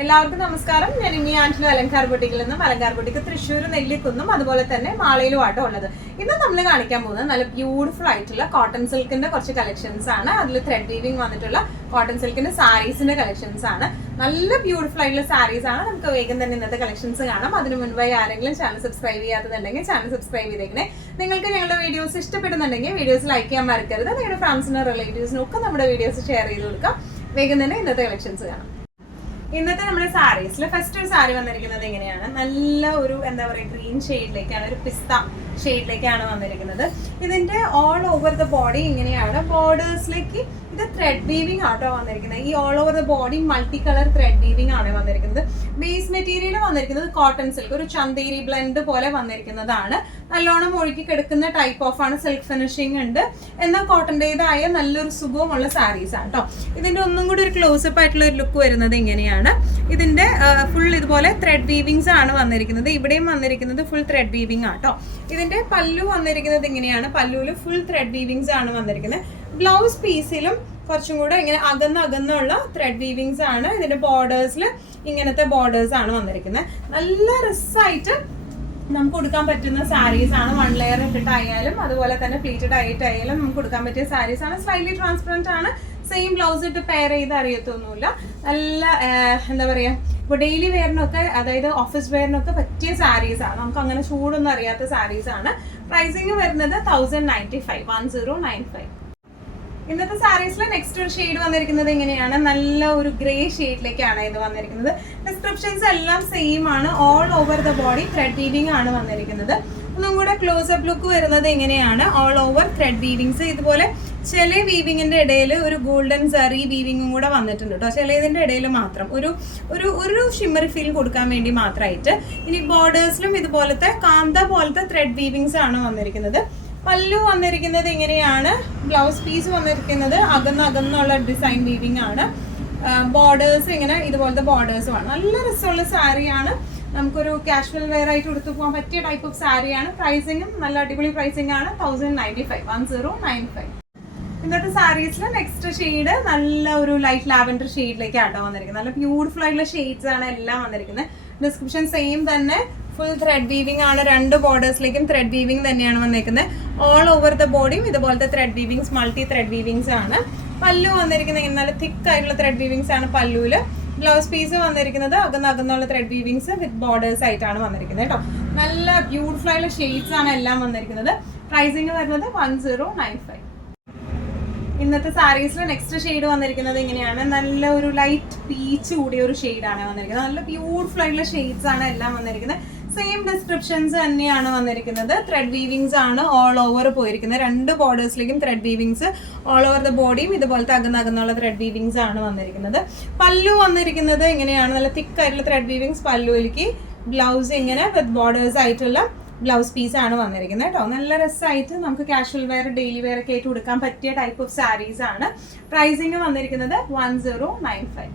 എല്ലാവർക്കും നമസ്കാരം. ഞാൻ ഇനി ആന്റണി അലങ്കാർ ബൊട്ടിക്കിൽ നിന്നും അലങ്കാർ ബൊട്ടിക്ക് തൃശ്ശൂർ നെല്ലിക്കുന്നും അതുപോലെ തന്നെ മാളയിലുമായിട്ട് ഉള്ളത്. ഇന്ന് നമ്മൾ കാണിക്കാൻ പോകുന്നത് നല്ല ബ്യൂട്ടിഫുൾ ആയിട്ടുള്ള കോട്ടൺ സിൽക്കിന്റെ കുറച്ച് കളക്ഷൻസ് ആണ്. അതിൽ ത്രെഡ് വീവിംഗ് വന്നിട്ടുള്ള കോട്ടൺ സിൽക്കിന്റെ സാരീസിന്റെ കളക്ഷൻസ് ആണ്. നല്ല ബ്യൂട്ടിഫുൾ ആയിട്ടുള്ള സാരീസ് ആണ്. നമുക്ക് വേഗം തന്നെ ഇന്നത്തെ കളക്ഷൻസ് കാണാം. അതിന് മുൻപായി ആരെങ്കിലും ചാനൽ സബ്സ്ക്രൈബ് ചെയ്യാത്തതുണ്ടെങ്കിൽ ചാനൽ സബ്സ്ക്രൈബ് ചെയ്തേക്കണേ. നിങ്ങൾക്ക് ഞങ്ങളുടെ വീഡിയോസ് ഇഷ്ടപ്പെടുന്നുണ്ടെങ്കിൽ വീഡിയോസ് ലൈക്ക് ചെയ്യാൻ മറക്കരുത്. നിങ്ങളുടെ ഫ്രണ്ട്സിനും റിലേറ്റീവ്സിനും ഒക്കെ നമ്മുടെ വീഡിയോസ് ഷെയർ ചെയ്ത് കൊടുക്കാം. വേഗം തന്നെ ഇന്നത്തെ കളക്ഷൻസ് കാണാം. ഇന്നത്തെ നമ്മുടെ സാരീസിൽ ഫസ്റ്റ് ഒരു സാരി വന്നിരിക്കുന്നത് എങ്ങനെയാണ്, നല്ല ഒരു എന്താ പറയുക ഗ്രീൻ ഷെയ്ഡിലേക്കാണ്, ഒരു പിസ്ത ഷെയ്ഡിലേക്കാണ് വന്നിരിക്കുന്നത്. ഇതിന്റെ ഓൾ ഓവർ ദ ബോഡി ഇങ്ങനെയാണ്, ബോർഡേഴ്സിലേക്ക് ഇത് ത്രെഡ് വീവിംഗ് ആട്ടോ വന്നിരിക്കുന്നത്. ഈ all over the body multi colour thread weaving ആണ് വന്നിരിക്കുന്നത്. ബേസ് മെറ്റീരിയൽ വന്നിരിക്കുന്നത് കോട്ടൺ സിൽക്ക്, ഒരു ചന്തേരി ബ്ലെൻഡ് പോലെ വന്നിരിക്കുന്നതാണ്. നല്ലോണം ഒഴുകി കിടക്കുന്ന ടൈപ്പ് ഓഫ് ആണ്, സിൽക്ക് ഫിനിഷിംഗ് ഉണ്ട്. എന്നാൽ കോട്ടന്റേതായ നല്ലൊരു സുഖമുള്ള സാരീസ് ആണ് കേട്ടോ. ഇതിന്റെ ഒന്നും കൂടി ഒരു ക്ലോസപ്പ് ആയിട്ടുള്ള ഒരു ലുക്ക് വരുന്നത് ഇങ്ങനെയാണ്. ഇതിന്റെ ഫുൾ ഇതുപോലെ ത്രെഡ് വീവിങ്സ് ആണ് വന്നിരിക്കുന്നത്. ഇവിടെയും വന്നിരിക്കുന്നത് ഫുൾ ത്രെഡ് വീവിംഗ് ആട്ടോ. ഇതിന്റെ പല്ലു വന്നിരിക്കുന്നത് ഇങ്ങനെയാണ്, പല്ലുവിൽ ഫുൾ ത്രെഡ് വീവിങ്സ് ആണ് വന്നിരിക്കുന്നത്. ബ്ലൗസ് പീസിലും കുറച്ചും കൂടെ ഇങ്ങനെ അകന്നുള്ള ത്രെഡ് വീവിങ്സ് ആണ്. ഇതിന്റെ ബോർഡേഴ്സിൽ ഇങ്ങനത്തെ ബോർഡേഴ്സ് ആണ് വന്നിരിക്കുന്നത്. നല്ല റിസ്സായിട്ട് നമുക്ക് കൊടുക്കാൻ പറ്റുന്ന സാരീസ് ആണ്. 1 ലെയർ ഇട്ടിട്ടായാലും അതുപോലെ തന്നെ പ്ലീറ്റഡ് ആയിട്ടായാലും നമുക്ക് കൊടുക്കാൻ പറ്റിയ സാരീസ് ആണ്. സ്ലൈറ്റ്ലി ട്രാൻസ്പെറന്റ് ആണ്. സെയിം ബ്ലൗസ് ഇട്ട് പെയർ ചെയ്ത് അറിയത്തൊന്നുമില്ല. നല്ല എന്താ പറയാ, ഇപ്പോൾ ഡെയിലി വെയറിനൊക്കെ അതായത് ഓഫീസ് വെയറിനൊക്കെ പറ്റിയ സാരീസ് ആണ്. നമുക്ക് അങ്ങനെ ചൂടൊന്നും അറിയാത്ത സാരീസ് ആണ്. പ്രൈസിങ് വരുന്നത് 1095. ഇന്നത്തെ സാരീസിൽ നെക്സ്റ്റ് ഒരു ഷെയ്ഡ് വന്നിരിക്കുന്നത് എങ്ങനെയാണ്, നല്ല ഒരു ഗ്രേ ഷെയ്ഡിലേക്കാണ് ഇത് വന്നിരിക്കുന്നത്. ഡിസ്ക്രിപ്ഷൻസ് എല്ലാം സെയിം ആണ്. All over the body thread weaving ആണ് വന്നിരിക്കുന്നത്. ഒന്നും കൂടെ ക്ലോസപ്പ് ലുക്ക് വരുന്നത് എങ്ങനെയാണ്, ഓൾ ഓവർ ത്രെഡ് വീവിങ്സ്. ഇതുപോലെ ചില വീവിങ്ങിന്റെ ഇടയിൽ ഒരു ഗോൾഡൻ സറി വീവിങ്ങും കൂടെ വന്നിട്ടുണ്ട് കേട്ടോ. ചിലതിന്റെ ഇടയിൽ മാത്രം ഒരു ഷിമ്മർ ഫീൽ കൊടുക്കാൻ വേണ്ടി മാത്രമായിട്ട്. ഇനി ബോർഡേഴ്സിലും ഇതുപോലത്തെ കാന്ത പോലത്തെ ത്രെഡ് വീവിങ്സ് ആണ് വന്നിരിക്കുന്നത്. പല്ലു വന്നിരിക്കുന്നത് ഇങ്ങനെയാണ്. ബ്ലൗസ് പീസ് വന്നിരിക്കുന്നത് അകന്നുള്ള ഡിസൈൻ വീവിംഗ് ആണ്. ബോർഡേഴ്സ് ഇങ്ങനെ ഇതുപോലത്തെ ബോർഡേഴ്സുമാണ്. നല്ല രസമുള്ള സാരിയാണ്. നമുക്കൊരു കാഷ്വൽ വെയർ ആയിട്ട് എടുത്തു പോകാൻ പറ്റിയ ടൈപ്പ് ഓഫ് സാരിയാണ്. പ്രൈസിങ്ങും നല്ല അടിപൊളി പ്രൈസിംഗ് ആണ്. 1095. ഇന്നത്തെ സാരീസിൽ നെക്സ്റ്റ് ഷെയ്ഡ് നല്ല ഒരു ലൈറ്റ് ലാവൻഡർ ഷെയ്ഡിലേക്കാട്ടോ വന്നിരിക്കുന്നത്. നല്ല ബ്യൂട്ടിഫുൾ ആയിട്ടുള്ള ഷെയ്ഡ്സ് ആണ് എല്ലാം വന്നിരിക്കുന്നത്. ഡിസ്ക്രിപ്ഷൻ സെയിം തന്നെ, ഫുൾ ത്രെഡ് വീവിംഗ് ആണ്. 2 ബോർഡേഴ്സിലേക്കും ത്രെഡ് വീവിംഗ് തന്നെയാണ് വന്നിരിക്കുന്നത്. ഓൾ ഓവർ ദ ബോഡിയും ഇതുപോലത്തെ thread weavings, multi thread weavings ആണ്. പല്ലു വന്നിരിക്കുന്നത് നല്ല തിക്ക് ആയിട്ടുള്ള ത്രെഡ് വീവിങ്സ് ആണ് പല്ലുവില്. ബ്ലൗസ് പീസ് വന്നിരിക്കുന്നത് അകന്നുള്ള ത്രെഡ് വീവിങ്സ് വിത്ത് ബോർഡേഴ്സ് ആയിട്ടാണ് വന്നിരിക്കുന്നത് കേട്ടോ. നല്ല ബ്യൂട്ടിഫുൾ ആയിട്ടുള്ള ഷെയ്ഡ്സ് ആണ് എല്ലാം വന്നിരിക്കുന്നത്. പ്രൈസിങ് വരുന്നത് 1095. ഇന്നത്തെ സാരീസിൽ നെക്സ്റ്റ് ഷെയ്ഡ് വന്നിരിക്കുന്നത് ഇങ്ങനെയാണ്, നല്ല ഒരു ലൈറ്റ് പീച്ച് കൂടിയ ഒരു ഷെയ്ഡാണ് വന്നിരിക്കുന്നത്. നല്ല ബ്യൂട്ടിഫുൾ ആയിട്ടുള്ള ഷെയ്ഡ്സ് ആണ് എല്ലാം വന്നിരിക്കുന്നത്. സെയിം ഡിസ്ക്രിപ്ഷൻസ് തന്നെയാണ് വന്നിരിക്കുന്നത്. ത്രെഡ് വീവിങ്സ് ആണ് ഓൾ ഓവർ പോയിരിക്കുന്നത്. 2 ബോർഡേഴ്സിലേക്കും thread weavings, all over the ബോഡിയും ഇതുപോലത്തെ അകന്നുള്ള ത്രെഡ് വീവിങ്സ് ആണ് വന്നിരിക്കുന്നത്. പല്ലു വന്നിരിക്കുന്നത് ഇങ്ങനെയാണ്, നല്ല തിക്ക് ആയിട്ടുള്ള ത്രെഡ് വീവിങ്സ് പല്ലുവിലേക്ക്. ബ്ലൗസ് ഇങ്ങനെ വിത്ത് ബോർഡേഴ്സ് ആയിട്ടുള്ള ബ്ലൗസ് പീസ് ആണ് വന്നിരിക്കുന്നത് കേട്ടോ. നല്ല രസമായിട്ട് നമുക്ക് കാഷ്വൽ വെയർ, ഡെയിലി വെയർ ഒക്കെ ആയിട്ട് കൊടുക്കാൻ പറ്റിയ ടൈപ്പ് ഓഫ് സാരീസ് ആണ്. പ്രൈസിങ് വന്നിരിക്കുന്നത് 1095.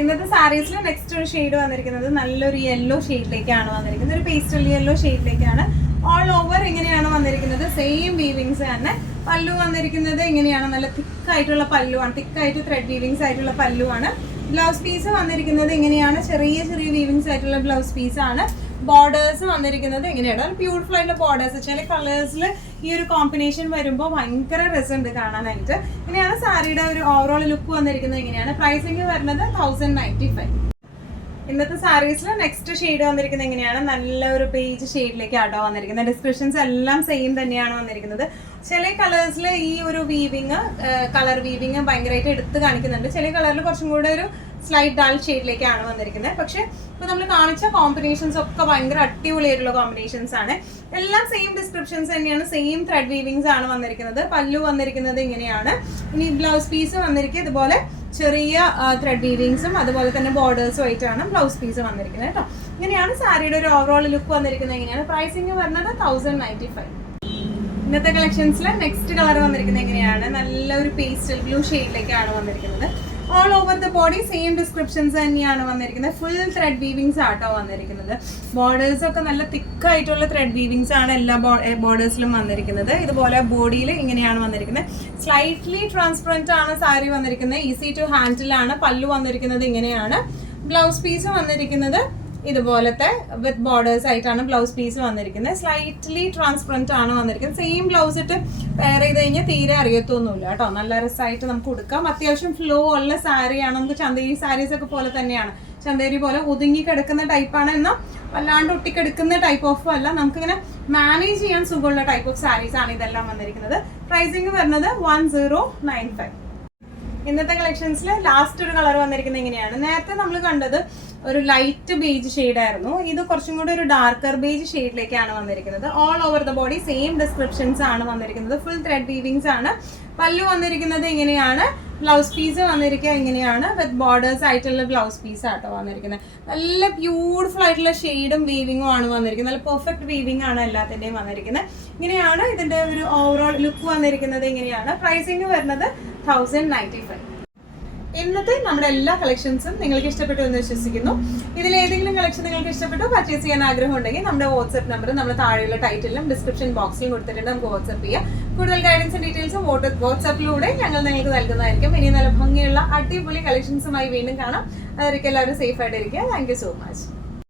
ഇന്നത്തെ സാരീസിൽ നെക്സ്റ്റ് ഒരു ഷെയ്ഡ് വന്നിരിക്കുന്നത് നല്ലൊരു യെല്ലോ ഷെയ്ഡിലേക്കാണ് വന്നിരിക്കുന്നത്. ഒരു പേസ്റ്റൽ യെല്ലോ ഷെയ്ഡിലേക്കാണ്. ഓൾ ഓവർ ഇങ്ങനെയാണ് വന്നിരിക്കുന്നത്. സെയിം വീവിങ്സ് തന്നെ. പല്ലു വന്നിരിക്കുന്നത് ഇങ്ങനെയാണ്, നല്ല തിക്കായിട്ടുള്ള പല്ലുവാണ്. തിക്കായിട്ട് ത്രെഡ് വീവിങ്സ് ആയിട്ടുള്ള പല്ലുവാണ്. ബ്ലൗസ് പീസ് വന്നിരിക്കുന്നത് ഇങ്ങനെയാണ്, ചെറിയ വീവിങ്സ് ആയിട്ടുള്ള ബ്ലൗസ് പീസ് ആണ്. ബോർഡേഴ്സ് വന്നിരിക്കുന്നത് ഇങ്ങനെയാണ്, ബ്യൂട്ടിഫുൾ ആയിട്ടുള്ള ബോർഡേഴ്സ്. ചില കളേഴ്സിൽ ഈ ഒരു കോമ്പിനേഷൻ വരുമ്പോൾ ഭയങ്കര രസമുണ്ട് കാണാനായിട്ട്. ഇങ്ങനെയാണ് സാരിയുടെ ഒരു ഓവറോൾ ലുക്ക് വന്നിരിക്കുന്നത് ഇങ്ങനെയാണ്. പ്രൈസിങ് വരുന്നത് 1095. ഇന്നത്തെ സാരീസിൽ നെക്സ്റ്റ് ഷെയ്ഡ് വന്നിരിക്കുന്നത് എങ്ങനെയാണ്, നല്ല ഒരു ബേജ് ഷെയ്ഡിലേക്ക് ആട്ടോ വന്നിരിക്കുന്നത്. ഡിസ്ക്രിപ്ഷൻസ് എല്ലാം സെയിം തന്നെയാണ് വന്നിരിക്കുന്നത്. ചില കളേഴ്സിൽ ഈ ഒരു വീവിങ്, കളർ വീവിങ് ഭയങ്കരമായിട്ട് എടുത്ത് കാണിക്കുന്നുണ്ട്. ചില കളറിൽ കുറച്ചും കൂടെ ഒരു സ്ലൈറ്റ് ഡാൾ ഷെയ്ഡിലേക്കാണ് വന്നിരിക്കുന്നത്. പക്ഷെ ഇപ്പൊ നമ്മൾ കാണിച്ച കോമ്പിനേഷൻസ് ഒക്കെ ഭയങ്കര അടിപൊളിയായിട്ടുള്ള കോമ്പിനേഷൻസ് ആണ്. എല്ലാം സെയിം ഡിസ്ക്രിപ്ഷൻസ് തന്നെയാണ്. സെയിം ത്രെഡ് വീവിങ്സ് ആണ് വന്നിരിക്കുന്നത്. പല്ലു വന്നിരിക്കുന്നത് ഇങ്ങനെയാണ്. ഇനി ബ്ലൗസ് പീസ് വന്നിരിക്കുക ഇതുപോലെ ചെറിയ ത്രെഡ് വീവിങ്സും അതുപോലെ തന്നെ ബോർഡേഴ്സും ആയിട്ടാണ് ബ്ലൗസ് പീസ് വന്നിരിക്കുന്നത് കേട്ടോ. ഇങ്ങനെയാണ് സാരിയുടെ ഒരു ഓവറോൾ ലുക്ക് വന്നിരിക്കുന്നത്. എങ്ങനെയാണ് പ്രൈസിങ് വരുന്നത് 1095. ഇന്നത്തെ കളക്ഷൻസിൽ നെക്സ്റ്റ് കളർ വന്നിരിക്കുന്നത് എങ്ങനെയാണ്, നല്ല ഒരു പേസ്റ്റൽ ബ്ലൂ ഷെയ്ഡിലേക്കാണ് വന്നിരിക്കുന്നത്. All over the body same descriptions തന്നെയാണ് വന്നിരിക്കുന്നത്. ഫുൾ ത്രെഡ് വീവിങ്സ് ആട്ടോ വന്നിരിക്കുന്നത്. ബോർഡേഴ്സ് ഒക്കെ നല്ല തിക്കായിട്ടുള്ള ത്രെഡ് വീവിങ്സ് ആണ് എല്ലാ ബോർഡേഴ്സിലും വന്നിരിക്കുന്നത്. ഇതുപോലെ ബോഡിയിൽ ഇങ്ങനെയാണ് വന്നിരിക്കുന്നത്. സ്ലൈറ്റ്ലി ട്രാൻസ്പെറന്റ് ആണ് സാരി വന്നിരിക്കുന്നത്. ഈസി ടു ഹാൻഡിലാണ്. പല്ലു വന്നിരിക്കുന്നത് ഇങ്ങനെയാണ്. ബ്ലൗസ് പീസ് വന്നിരിക്കുന്നത് ഇതുപോലത്തെ വിത്ത് ബോർഡേഴ്സ് ആയിട്ടാണ് ബ്ലൗസ് പീസ് വന്നിരിക്കുന്നത്. സ്ലൈറ്റ്ലി ട്രാൻസ്പെറന്റ് ആണ് വന്നിരിക്കുന്നത്. സെയിം ബ്ലൗസ് ഇട്ട് പെയർ ചെയ്ത് കഴിഞ്ഞാൽ തീരെ അറിയത്തൊന്നുമില്ല കേട്ടോ. നല്ല രസമായിട്ട് നമുക്ക് കൊടുക്കാം. അത്യാവശ്യം ഫ്ലോ ഉള്ള സാരിയാണ്. നമുക്ക് ചന്തേരി സാരീസ് ഒക്കെ പോലെ തന്നെയാണ്. ചന്തേരി പോലെ ഒതുങ്ങി കിടക്കുന്ന ടൈപ്പാണ്, എന്നാൽ വല്ലാണ്ട് ഒട്ടിക്കെടുക്കുന്ന ടൈപ്പ് ഓഫ് അല്ല. നമുക്കിങ്ങനെ മാനേജ് ചെയ്യാൻ സുഖമുള്ള ടൈപ്പ് ഓഫ് സാരീസ് ആണ് ഇതെല്ലാം വന്നിരിക്കുന്നത്. പ്രൈസിങ് വരുന്നത് 1095. ഇന്നത്തെ കളക്ഷൻസിൽ ലാസ്റ്റ് ഒരു കളർ വന്നിരിക്കുന്നത് ഇങ്ങനെയാണ്. നേരത്തെ നമ്മൾ കണ്ടത് ഒരു ലൈറ്റ് ബേജ് ഷെയ്ഡ് ആയിരുന്നു. ഇത് കുറച്ചും കൂടി ഒരു ഡാർക്കർ ബേജ് ഷെയ്ഡിലേക്കാണ് വന്നിരിക്കുന്നത്. All over the body same descriptions ആണ് വന്നിരിക്കുന്നത്. ഫുൾ ത്രെഡ് വീവിങ്സ് ആണ്. പല്ലു വന്നിരിക്കുന്നത് ഇങ്ങനെയാണ്. ബ്ലൗസ് പീസ് വന്നിരിക്കുക ഇങ്ങനെയാണ്. വിത്ത് ബോർഡേഴ്സ് ആയിട്ടുള്ള ബ്ലൗസ് പീസ് ആട്ടോ വന്നിരിക്കുന്നത്. നല്ല ബ്യൂട്ടിഫുൾ ആയിട്ടുള്ള ഷെയ്ഡും വീവിങ്ങും ആണ് വന്നിരിക്കുന്നത്. നല്ല പെർഫെക്റ്റ് വീവിംഗ് ആണ് എല്ലാത്തിൻ്റെയും വന്നിരിക്കുന്നത്. ഇങ്ങനെയാണ് ഇതിൻ്റെ ഒരു ഓവറോൾ ലുക്ക് വന്നിരിക്കുന്നത്. ഇങ്ങനെയാണ്. പ്രൈസിങ് വരുന്നത് 1095. ഇന്നത്തെ നമ്മുടെ എല്ലാ കളക്ഷൻസും നിങ്ങൾക്ക് ഇഷ്ടപ്പെട്ടു എന്ന് വിശ്വസിക്കുന്നു. ഇതിൽ ഏതെങ്കിലും കളക്ഷൻ നിങ്ങൾക്ക് ഇഷ്ടപ്പെട്ടു പർച്ചേസ് ചെയ്യാൻ ആഗ്രഹം ഉണ്ടെങ്കിൽ നമ്മുടെ വാട്സ്ആപ്പ് നമ്പർ നമ്മൾ താഴെയുള്ള ടൈറ്റിലും ഡിസ്ക്രിപ്ഷൻ ബോക്സിലും കൊടുത്തിട്ടുണ്ട്. നമുക്ക് വാട്സ്ആപ്പ് ചെയ്യാം. കൂടുതൽ ഗൈഡൻസും ഡീറ്റെയിൽസും വാട്സ്ആപ്പിലൂടെ ഞങ്ങൾ നിങ്ങൾക്ക് നൽകുന്നതായിരിക്കും. ഇനി നല്ല ഭംഗിയുള്ള അടിപൊളി കളക്ഷൻസുമായി വീണ്ടും കാണാം. അതൊരിക്കലും എല്ലാവരും സേഫ് ആയിട്ടിരിക്കുക. Thank you so much.